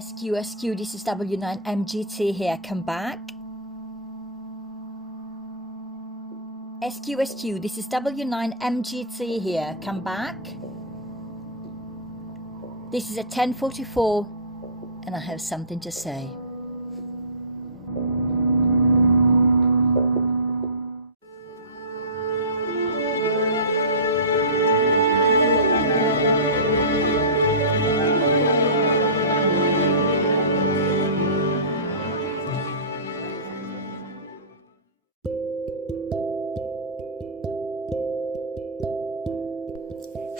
SQ, this is W9MGT here, come back. SQ, this is W9MGT here, come back. This is at 10:44 and I have something to say.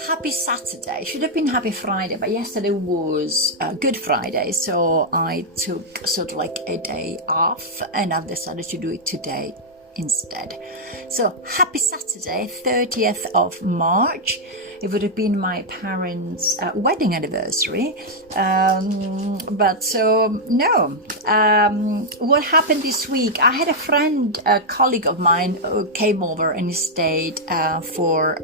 Happy Saturday. Should have been Happy Friday, but yesterday was Good Friday, so I took sort of like a day off and I've decided to do it today instead. So happy Saturday, 30th of March. It would have been my parents' wedding anniversary, but so no. What happened this week? I had a friend, a colleague of mine, who came over and he stayed for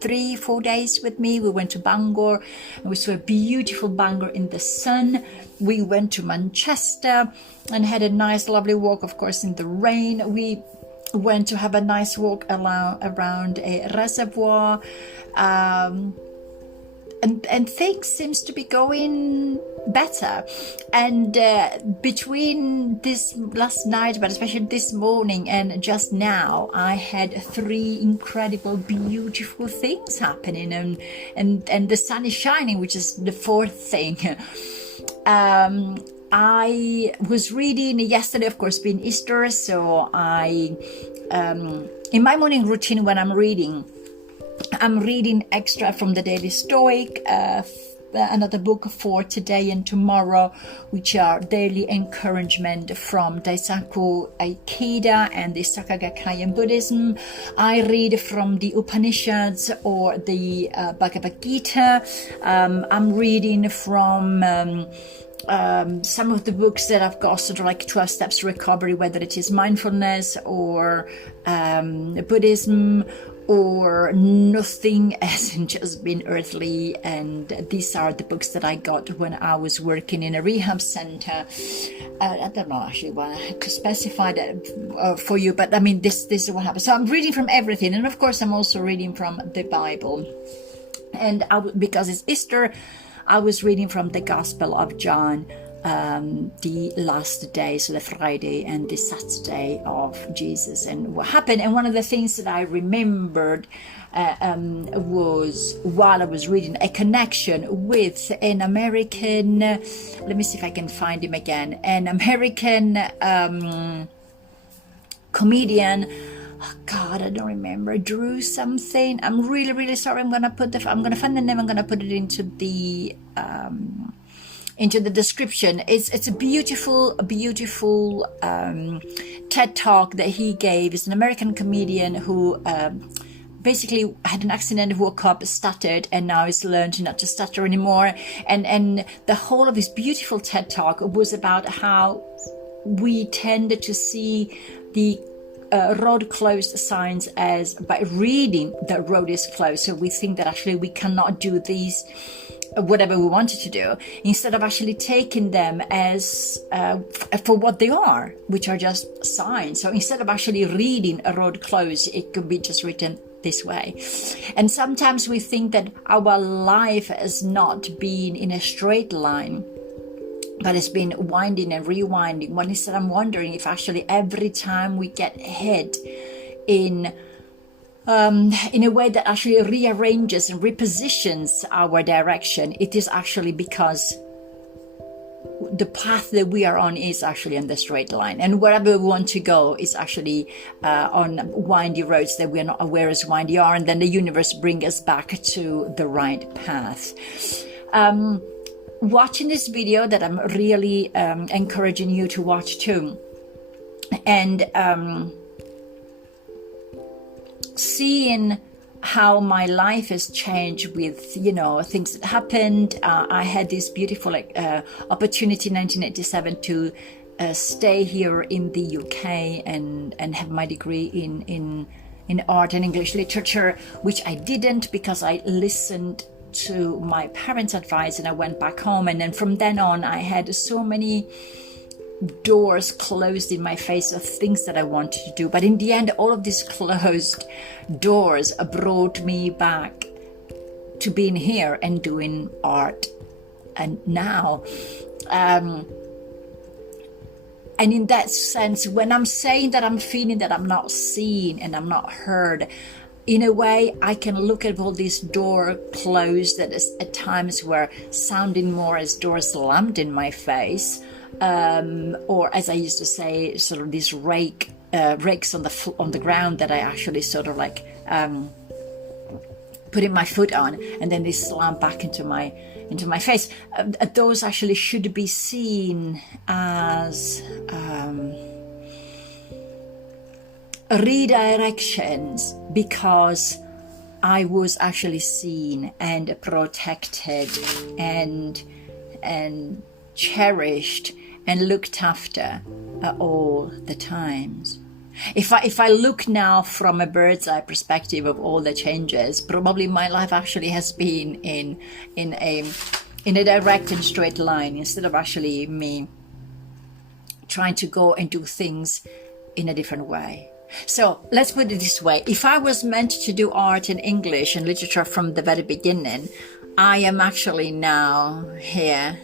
3-4 days with me. We went to Bangor and we saw a beautiful Bangor in the sun. We went to Manchester and had a nice lovely walk, of course, in the rain. We went to have a nice walk around a reservoir, and things seems to be going better. And between this last night, but especially this morning and just now, I had 3 incredible, beautiful things happening, and the sun is shining, which is the 4th thing. I was reading yesterday, of course, being Easter, so I in my morning routine when I'm reading extra from the Daily Stoic, another book for today and tomorrow, which are daily encouragement from Daisaku Aikida and the Sakagakaya Buddhism. I read from the Upanishads or the Bhagavad Gita. I'm reading from some of the books that I've got, sort of like 12 Steps to Recovery, whether it is mindfulness or Buddhism, or nothing as in just being earthly. And these are the books that I got when I was working in a rehab center. I don't know actually what I had to specify that for you, but I mean this is what happened. So I'm reading from everything, and of course I'm also reading from the Bible. And because it's Easter, I was reading from the Gospel of John, the last day, so the Friday and the Saturday of Jesus and what happened. And one of the things that I remembered was, while I was reading, a connection with an American, let me see if I can find him again, an American comedian. Oh God, I don't remember. Drew something. I'm really sorry. I'm gonna find the name. I'm gonna put it into the description. It's a beautiful TED talk that he gave. It's an American comedian who basically had an accident, woke up, stuttered, and now he's learned not to stutter anymore. And the whole of his beautiful TED talk was about how we tended to see the road closed signs as by reading the road is closed. So we think that actually we cannot do these whatever we wanted to do, instead of actually taking them as for what they are, which are just signs. So instead of actually reading a road closed, it could be just written this way. And sometimes we think that our life has not been in a straight line, but it's been winding and rewinding. When instead, I'm wondering if actually every time we get hit in a way that actually rearranges and repositions our direction, it is actually because the path that we are on is actually on the straight line, and wherever we want to go is actually on windy roads that we are not aware as windy are, and then the universe brings us back to the right path. Watching this video that I'm really encouraging you to watch too, and seeing how my life has changed with, you know, things that happened. I had this beautiful opportunity in 1987 to stay here in the UK and have my degree in art and English literature, which I didn't because I listened to my parents' advice and I went back home. And then from then on, I had so many doors closed in my face of things that I wanted to do. But in the end, all of these closed doors brought me back to being here and doing art. And now, and in that sense, when I'm saying that I'm feeling that I'm not seen and I'm not heard, in a way, I can look at all these doors closed that at times were sounding more as doors slammed in my face, or as I used to say, sort of these rakes on the ground that I actually sort of like putting my foot on, and then they slam back into my face. Those actually should be seen as redirections, because I was actually seen and protected and cherished and looked after all the times. If I look now from a bird's eye perspective of all the changes, probably my life actually has been in a direct and straight line, instead of actually me trying to go and do things in a different way. So let's put it this way. If I was meant to do art and English and literature from the very beginning, I am actually now here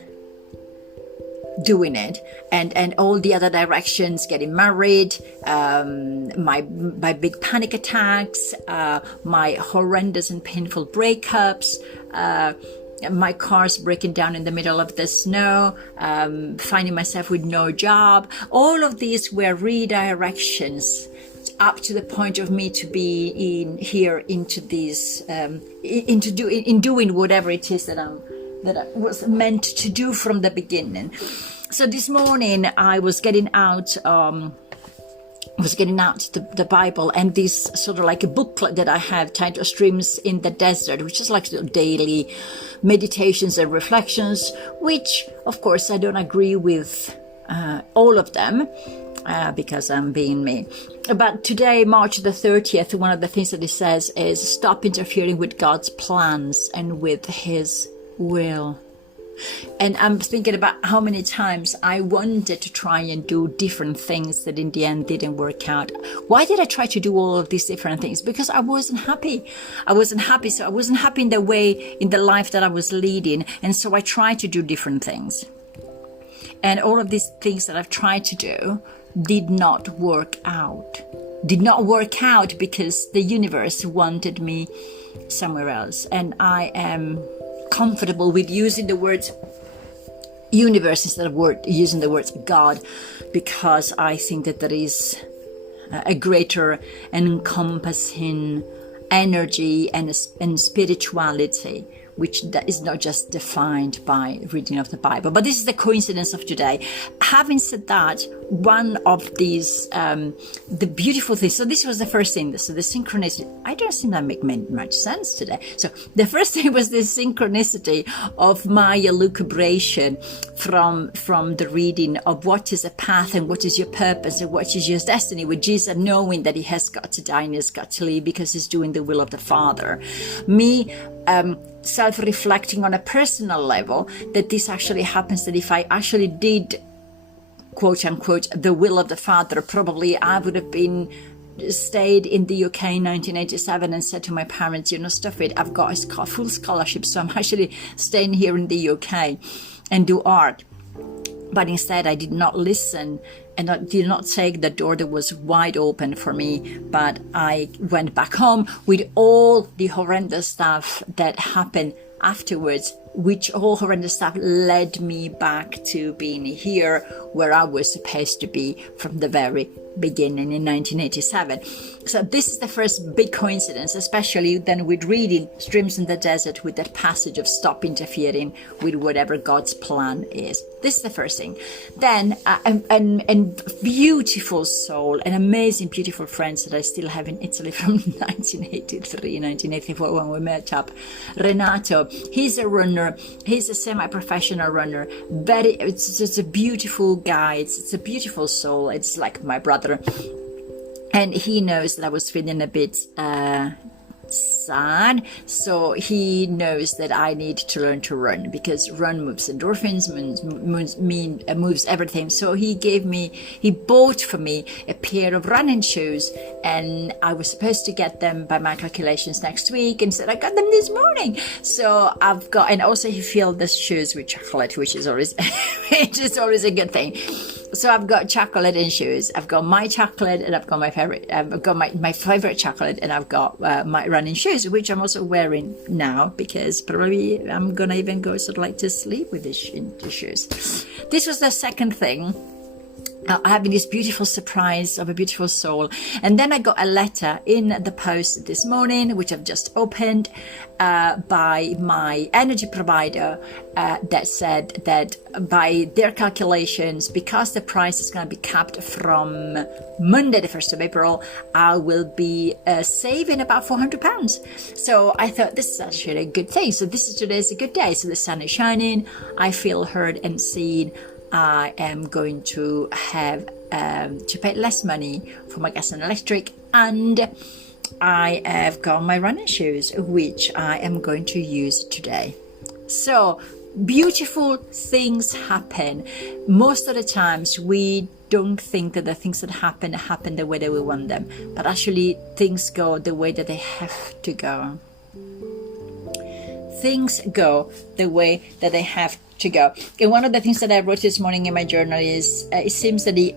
doing it, and all the other directions, getting married, my big panic attacks, my horrendous and painful breakups, my cars breaking down in the middle of the snow, finding myself with no job. All of these were redirections up to the point of me to be into this, in doing whatever it is that I was meant to do from the beginning. So this morning I was getting out the Bible, and this sort of like a booklet that I have titled Streams in the Desert, which is like the daily meditations and reflections, which of course I don't agree with all of them, because I'm being me. But today, March the 30th, one of the things that it says is stop interfering with God's plans and with his will. And I'm thinking about how many times I wanted to try and do different things that in the end didn't work out. Why did I try to do all of these different things? Because I wasn't happy. So I wasn't happy in the life that I was leading. And so I tried to do different things. And all of these things that I've tried to do did not work out. Did not work out because the universe wanted me somewhere else. And I am comfortable with using the word universe instead of using the word God, because I think that there is a greater encompassing energy and spirituality, which is not just defined by reading of the Bible. But this is the coincidence of today. Having said that, one of these, the beautiful things, so this was the first thing, so the synchronicity, I don't think that made much sense today. So the first thing was the synchronicity of my elucubration from the reading of what is a path and what is your purpose and what is your destiny, with Jesus knowing that he has got to die and he's got to leave because he's doing the will of the Father. Me, self-reflecting on a personal level that this actually happens, that if I actually did quote unquote the will of the Father, probably I would have stayed in the UK in 1987 and said to my parents, stuff it, I've got a full scholarship, so I'm actually staying here in the UK and do art. But instead I did not listen, and I did not take the door that was wide open for me, but I went back home with all the horrendous stuff that happened afterwards, which all horrendous stuff led me back to being here where I was supposed to be from the very beginning in 1987. So this is the first big coincidence, especially then with reading Streams in the Desert, with that passage of stop interfering with whatever God's plan is. This is the first thing. Then and beautiful soul, an amazing, beautiful friends that I still have in Italy from 1983, 1984 when we met up. Renato, he's a runner. He's a semi-professional runner. It's just a beautiful guy. It's a beautiful soul. It's like my brother. And he knows that I was feeling a bit sad. So he knows that I need to learn to run, because run moves endorphins, moves everything. So he bought for me a pair of running shoes, and I was supposed to get them by my calculations next week, and said I got them this morning. So I've got, and also he filled the shoes with chocolate, which is always a good thing. So I've got chocolate and shoes. I've got my chocolate, and I've got my favorite. I've got my favorite chocolate, and I've got my running shoes, which I'm also wearing now, because probably I'm gonna even go sort of like to sleep with the shoes. This was the second thing. Having this beautiful surprise of a beautiful soul. And then I got a letter in the post this morning, which I've just opened, by my energy provider, that said that by their calculations, because the price is going to be capped from Monday, the 1st of April, I will be saving about £400. So I thought this is actually a good thing. So today is a good day. So the sun is shining. I feel heard and seen. I am going to have to pay less money for my gas and electric, and I have got my running shoes, which I am going to use today. So beautiful things happen. Most of the times we don't think that the things that happen the way that we want them, but actually things go the way that they have to go. Things go the way that they have to go. And one of the things that I wrote this morning in my journal is it seems that the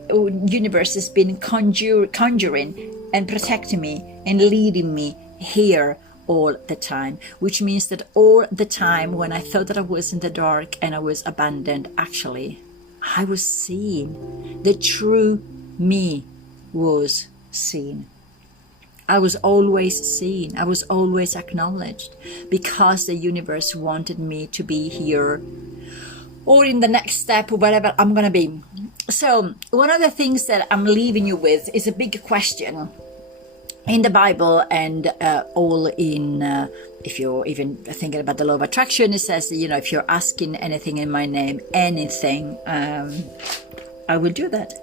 universe has been conjuring and protecting me and leading me here all the time, which means that all the time when I thought that I was in the dark and I was abandoned, actually I was seen. The true me was seen. I was always seen. I was always acknowledged, because the universe wanted me to be here or in the next step, or whatever I'm going to be. So one of the things that I'm leaving you with is a big question in the Bible, and all in, if you're even thinking about the law of attraction, it says, if you're asking anything in my name, anything, I will do that.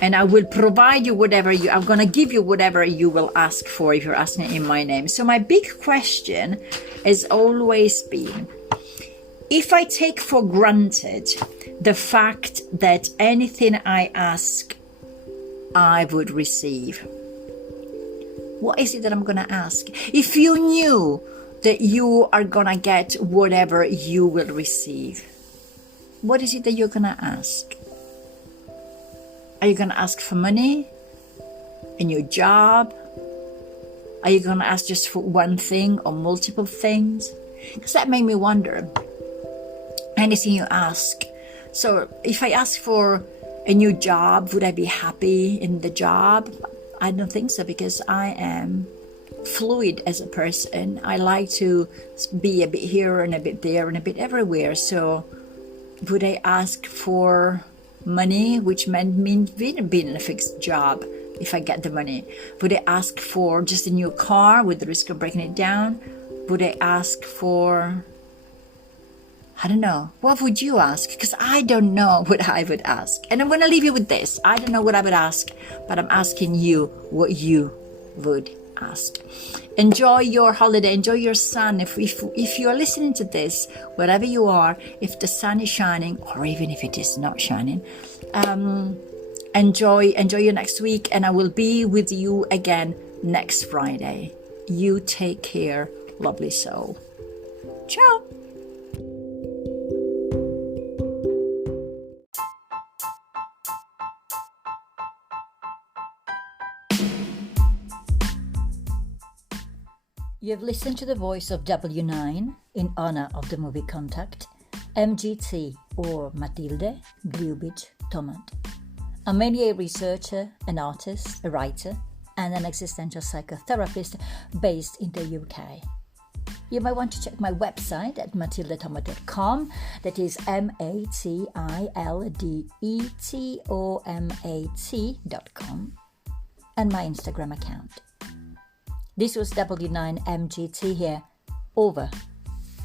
And I will provide you whatever I'm going to give you whatever you will ask for if you're asking in my name. So my big question has always been, if I take for granted the fact that anything I ask, I would receive, what is it that I'm going to ask? If you knew that you are going to get whatever you will receive, what is it that you're going to ask? Are you going to ask for money? A new job? Are you going to ask just for one thing or multiple things? Because that made me wonder. Anything you ask. So if I ask for a new job, would I be happy in the job? I don't think so, because I am fluid as a person. I like to be a bit here and a bit there and a bit everywhere. So would I ask for money, which meant me being in a fixed job if I get the money? Would I ask for just a new car with the risk of breaking it down? Would I ask for, I don't know. What would you ask? Because I don't know what I would ask. And I'm going to leave you with this. I don't know what I would ask, but I'm asking you what you would ask. Enjoy your holiday. Enjoy your sun. If you are listening to this, wherever you are, if the sun is shining, or even if it is not shining, enjoy your next week. And I will be with you again next Friday. You take care, lovely soul. Ciao. You've listened to the voice of W9 in honor of the movie Contact, MGT, or Matilde Glubich Tomat. I'm mainly a researcher, an artist, a writer, and an existential psychotherapist based in the UK. You might want to check my website at matildetomat.com. That is matildetomat.com, and my Instagram account. This was W9MGT here, over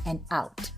and out.